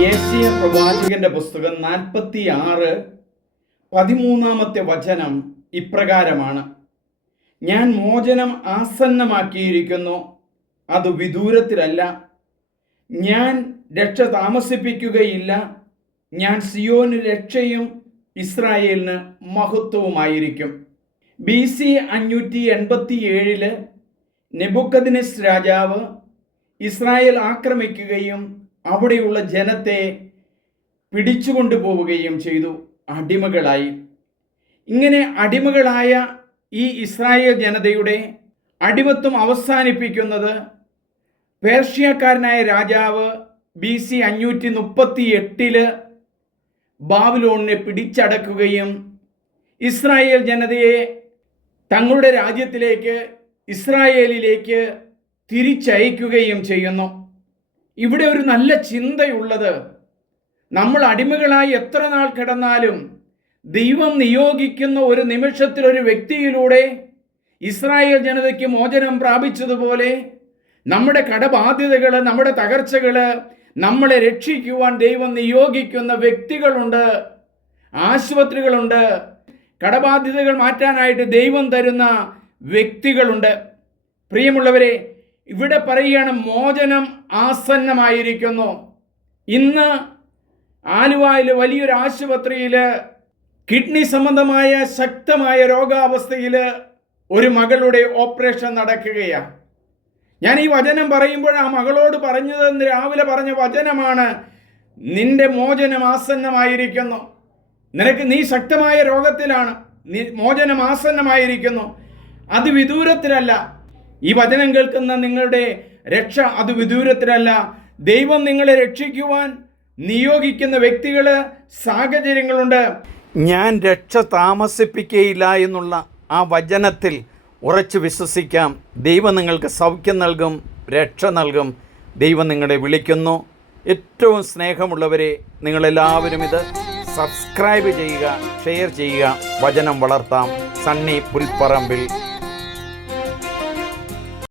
യശയ പ്രവാചകന്റെ പുസ്തകം നാൽപ്പത്തി ആറ് പതിമൂന്നാമത്തെ വചനം ഇപ്രകാരമാണ്. ഞാൻ മോചനം ആസന്നമാക്കിയിരിക്കുന്നു അത് വിദൂരത്തിലല്ല. ഞാൻ രക്ഷ താമസിപ്പിക്കുകയില്ല ഞാൻ സിയോന് രക്ഷയും ഇസ്രായേലിന് മഹത്വവുമായിരിക്കും. ബി സി അഞ്ഞൂറ്റി എൺപത്തി ഏഴിൽ നെബുക്കദിനസ് രാജാവ് ഇസ്രായേൽ ആക്രമിക്കുകയും അവിടെയുള്ള ജനത്തെ പിടിച്ചുകൊണ്ടുപോവുകയും ചെയ്തു. അടിമകളായി. ഇങ്ങനെ അടിമകളായ ഈ ഇസ്രായേൽ ജനതയുടെ അടിമത്വം അവസാനിപ്പിക്കുന്നത് പേർഷ്യക്കാരനായ രാജാവ് ബി സി അഞ്ഞൂറ്റി മുപ്പത്തി എട്ടിൽ ബാബിലോണിനെ പിടിച്ചടക്കുകയും ഇസ്രായേൽ ജനതയെ തങ്ങളുടെ രാജ്യത്തിലേക്ക് ഇസ്രായേലിലേക്ക് തിരിച്ചയക്കുകയും ചെയ്യുന്നു. ഇവിടെ ഒരു നല്ല ചിന്തയുള്ളത്. നമ്മൾ അടിമകളായി എത്ര നാൾ കിടന്നാലും ദൈവം നിയോഗിക്കുന്ന ഒരു നിമിഷത്തിൽ ഒരു വ്യക്തിയിലൂടെ ഇസ്രായേൽ ജനതയ്ക്ക് മോചനം പ്രാപിച്ചതുപോലെ നമ്മുടെ കടബാധ്യതകൾ നമ്മുടെ തകർച്ചകൾ നമ്മളെ രക്ഷിക്കുവാൻ ദൈവം നിയോഗിക്കുന്ന വ്യക്തികളുണ്ട് ആശുപത്രികളുണ്ട് കടബാധ്യതകൾ മാറ്റാനായിട്ട് ദൈവം തരുന്ന വ്യക്തികളുണ്ട്. പ്രിയമുള്ളവരെ ഇവിടെ പറയുകയാണ് മോചനം ആസന്നമായിരിക്കുന്നു. ഇന്ന് ആലുവായിൽ വലിയൊരു ആശുപത്രിയിൽ കിഡ്നി സംബന്ധമായ ശക്തമായ രോഗാവസ്ഥയിൽ ഒരു മകളുടെ ഓപ്പറേഷൻ നടക്കുകയാണ്. ഞാൻ ഈ വചനം പറയുമ്പോൾ ആ മകളോട് പറഞ്ഞത് രാവിലെ പറഞ്ഞ വചനമാണ് നിന്റെ മോചനം ആസന്നമായിരിക്കുന്നു. നിനക്ക് നീ ശക്തമായ രോഗത്തിലാണ് നീ മോചനം ആസന്നമായിരിക്കുന്നു. അത് വിദൂരത്തിലല്ല ഈ വചനം കേൾക്കുന്ന നിങ്ങളുടെ രക്ഷ അത് വിദൂരത്തിലല്ല. ദൈവം നിങ്ങളെ രക്ഷിക്കുവാൻ നിയോഗിക്കുന്ന വ്യക്തികൾ സാഹചര്യങ്ങളുണ്ട്. ഞാൻ രക്ഷ താമസിപ്പിക്കുകയില്ല എന്നുള്ള ആ വചനത്തിൽ ഉറച്ചു വിശ്വസിക്കാം. ദൈവം നിങ്ങൾക്ക് സൗഖ്യം നൽകും രക്ഷ നൽകും. ദൈവം നിങ്ങളെ വിളിക്കുന്നു. ഏറ്റവും സ്നേഹമുള്ളവരെ നിങ്ങളെല്ലാവരും ഇത് സബ്സ്ക്രൈബ് ചെയ്യുക ഷെയർ ചെയ്യുക. വചനം വളർത്താം. സണ്ണി പുൽപ്പറമ്പിൽ